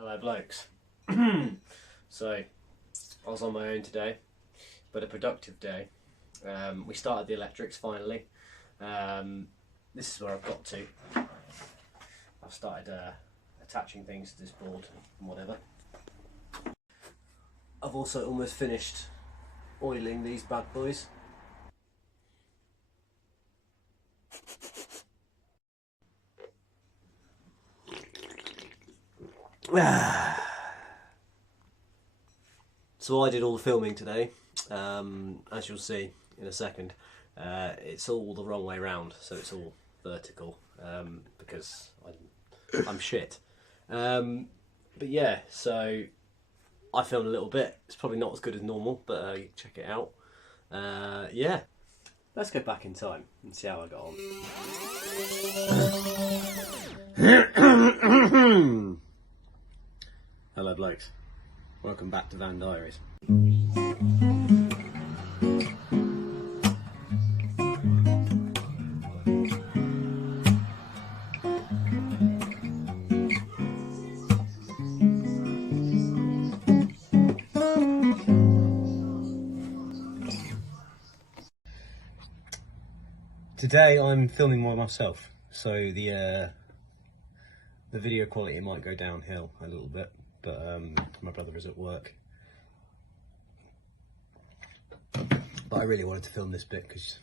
Hello blokes. So, I was on my own today, but a productive day. We started the electrics finally. This is where I've got to. I've started attaching things to this board and whatever. I've also almost finished oiling these bad boys. So I did all the filming today, as you'll see in a second. It's all the wrong way round, so it's all vertical, because I'm shit. But yeah, so I filmed a little bit. It's probably not as good as normal, but you can check it out. Yeah, let's go back in time and see how I got on. Hello blokes, welcome back to Diaries. Today I'm filming by myself, so the video quality might go downhill a little bit, but my brother is at work. But I really wanted to film this bit because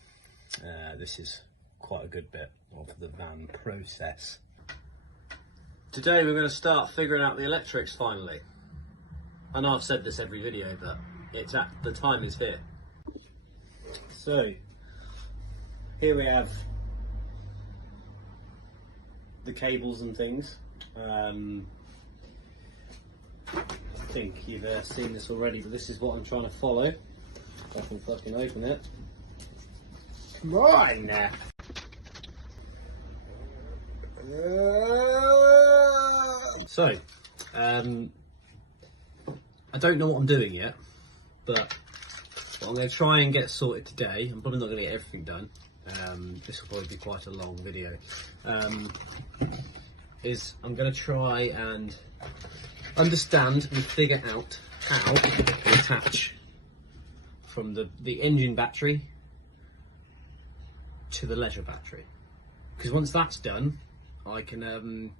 this is quite a good bit of the van process. Today we're going to start figuring out the electrics finally. I know I've said this every video, but the time is here. So here we have the cables and things. I think you've seen this already, but this is what I'm trying to follow. If I can fucking open it. Come on now. So, I don't know what I'm doing yet, but what I'm going to try and get sorted today. I'm probably not going to get everything done. This will probably be quite a long video. Is I'm going to try and understand and figure out how to attach from the engine battery to the leisure battery. Because once that's done, I can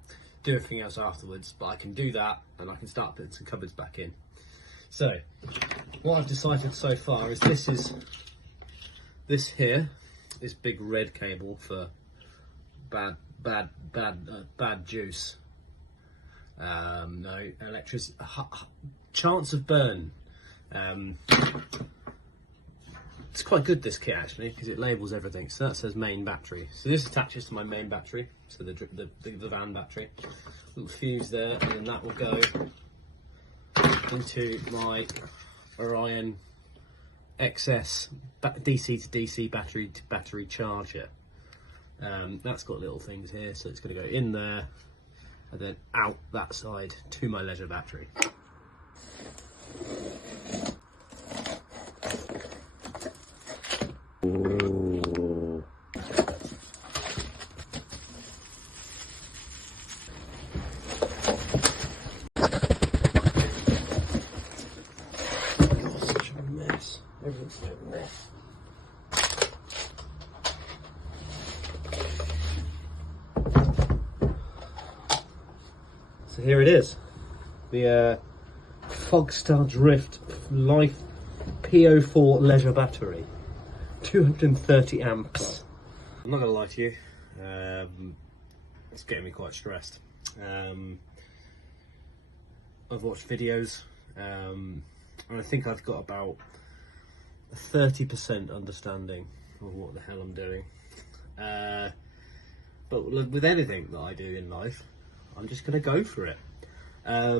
do everything else afterwards, but I can do that and I can start putting some cupboards back in. So, what I've decided so far is this here, this big red cable for bad juice. No electricity, chance of burn. It's quite good, this kit actually, because it labels everything. So that says main battery. So this attaches to my main battery, so the van battery. Little fuse there, and then that will go into my Orion XS DC to DC battery to battery charger. That's got little things here, so it's going to go in there and then out that side to my leisure battery. Ooh. Oh, such a mess. Everything's such a mess. So here it is, the Fogstar Drift Life PO4 leisure battery, 230 amps. I'm not gonna lie to you, it's getting me quite stressed. I've watched videos, and I think I've got about a 30% understanding of what the hell I'm doing. But with anything that I do in life, I'm just going to go for it. I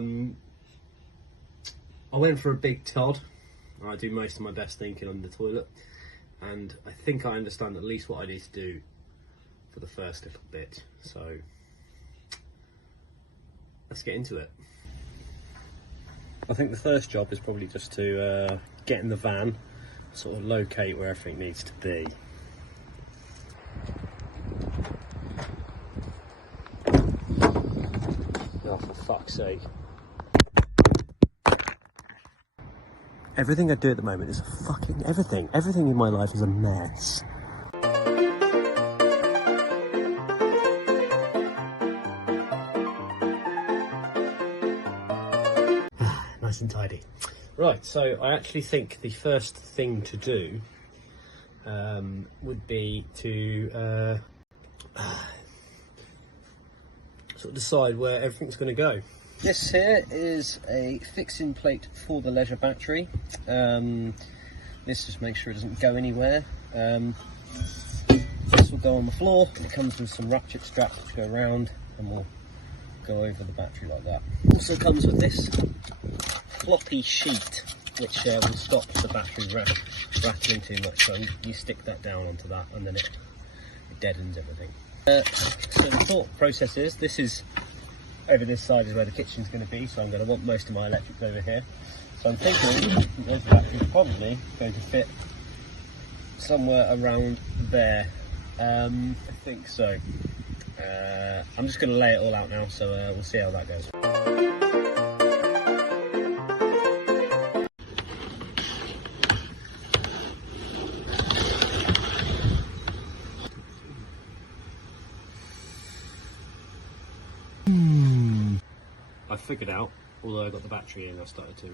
went for a big Todd. I do most of my best thinking on the toilet, and I think I understand at least what I need to do for the first little bit. So let's get into it. I think the first job is probably just to get in the van, sort of locate where everything needs to be. Oh, for fuck's sake. Everything I do at the moment is fucking everything. Everything in my life is a mess. Nice and tidy. Right, so I actually think the first thing to do would be to sort of decide where everything's going to go. This here is a fixing plate for the leisure battery. This just makes sure it doesn't go anywhere. This will go on the floor. It comes with some ratchet straps which go around and will go over the battery like that. Also comes with this floppy sheet which will stop the battery rattling too much. So you stick that down onto that and then it deadens everything. So the thought process is, this is over this side is where the kitchen's going to be, so I'm going to want most of my electrics over here. So I'm thinking those batteries are probably going to fit somewhere around there. I think so. I'm just going to lay it all out now, so we'll see how that goes. I figured out, although I got the battery in, I started to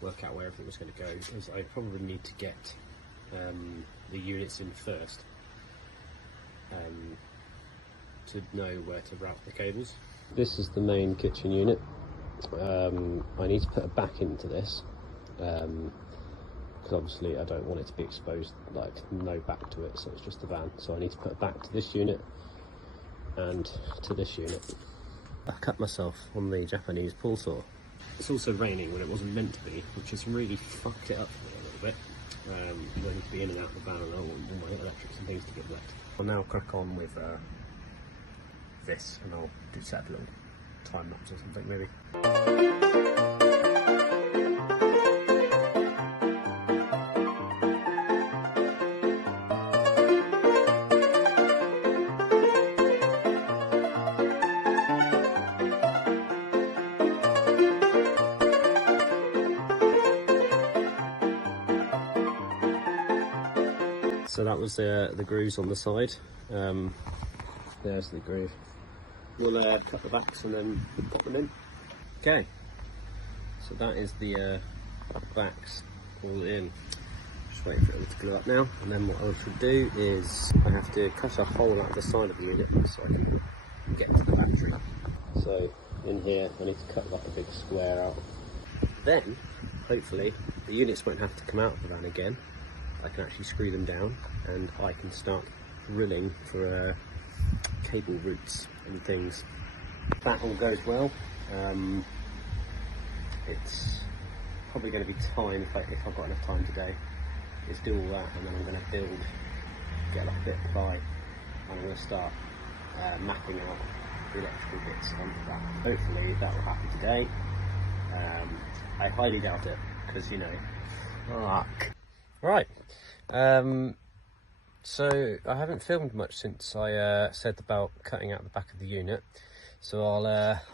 work out where everything was going to go, is I probably need to get the units in first to know where to route the cables. This is the main kitchen unit. I need to put a back into this because obviously I don't want it to be exposed, like no back to it, so it's just the van. So I need to put a back to this unit and to this unit. I cut myself on the Japanese pull saw. It's also raining when it wasn't meant to be, which has really fucked it up for me a little bit. I need to be in and out of the van and I want all my electrics and things to get wet. I'll now crack on with this and I'll set up a little time lapse or something maybe. So that was the grooves on the side. There's the groove. We'll cut the backs and then put them in. Okay, so that is the backs all in. Just waiting for it to glue up now. And then what I should do is I have to cut a hole out of the side of the unit so I can get to the battery. So in here I need to cut like a big square out. Then hopefully the units won't have to come out of the van again. I can actually screw them down and I can start drilling for cable routes and things. If that all goes well, it's probably going to be time, if I've got enough time today, is do all that and then I'm going to get like a bit of ply and I'm going to start mapping out the electrical bits onto that. Hopefully that will happen today. I highly doubt it because, you know, fuck. Right, so I haven't filmed much since I said about cutting out the back of the unit. So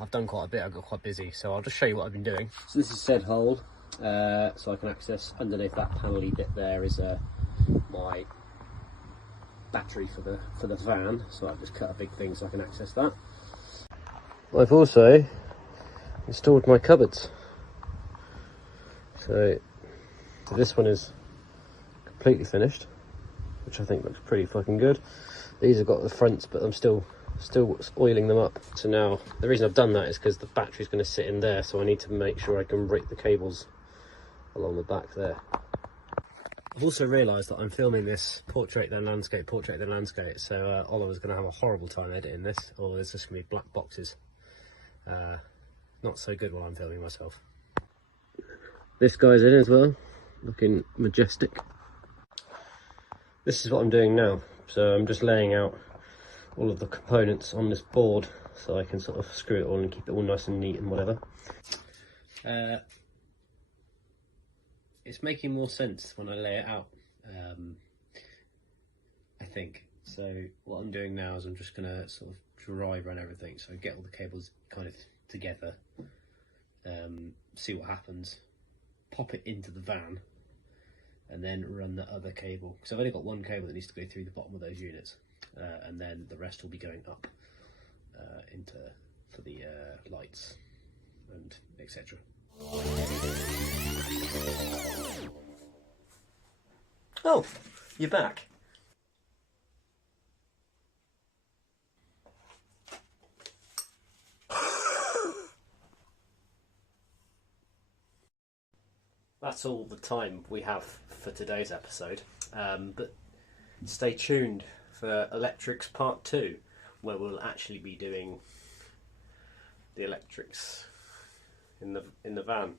I've done quite a bit, I got quite busy, so I'll just show you what I've been doing. So this is said hole, so I can access underneath that panelly bit there is my battery for the van. So I've just cut a big thing so I can access that. I've also installed my cupboards. So this one is completely finished, which I think looks pretty fucking good. These have got the fronts, but I'm still oiling them up. So now the reason I've done that is because the battery's going to sit in there, so I need to make sure I can rig the cables along the back there. I've also realised that I'm filming this portrait then landscape, so Oliver's going to have a horrible time editing this, or there's just going to be black boxes. Not so good while I'm filming myself. This guy's in as well, looking majestic. This is what I'm doing now. So I'm just laying out all of the components on this board so I can sort of screw it all and keep it all nice and neat and whatever. It's making more sense when I lay it out, I think. So what I'm doing now is I'm just going to sort of dry run everything, so get all the cables kind of together, see what happens, pop it into the van, and then run the other cable. So I've only got one cable that needs to go through the bottom of those units, and then the rest will be going up for the lights and etc. Oh, you're back. That's all the time we have for today's episode, but stay tuned for Electrics Part 2, where we'll actually be doing the electrics in the van.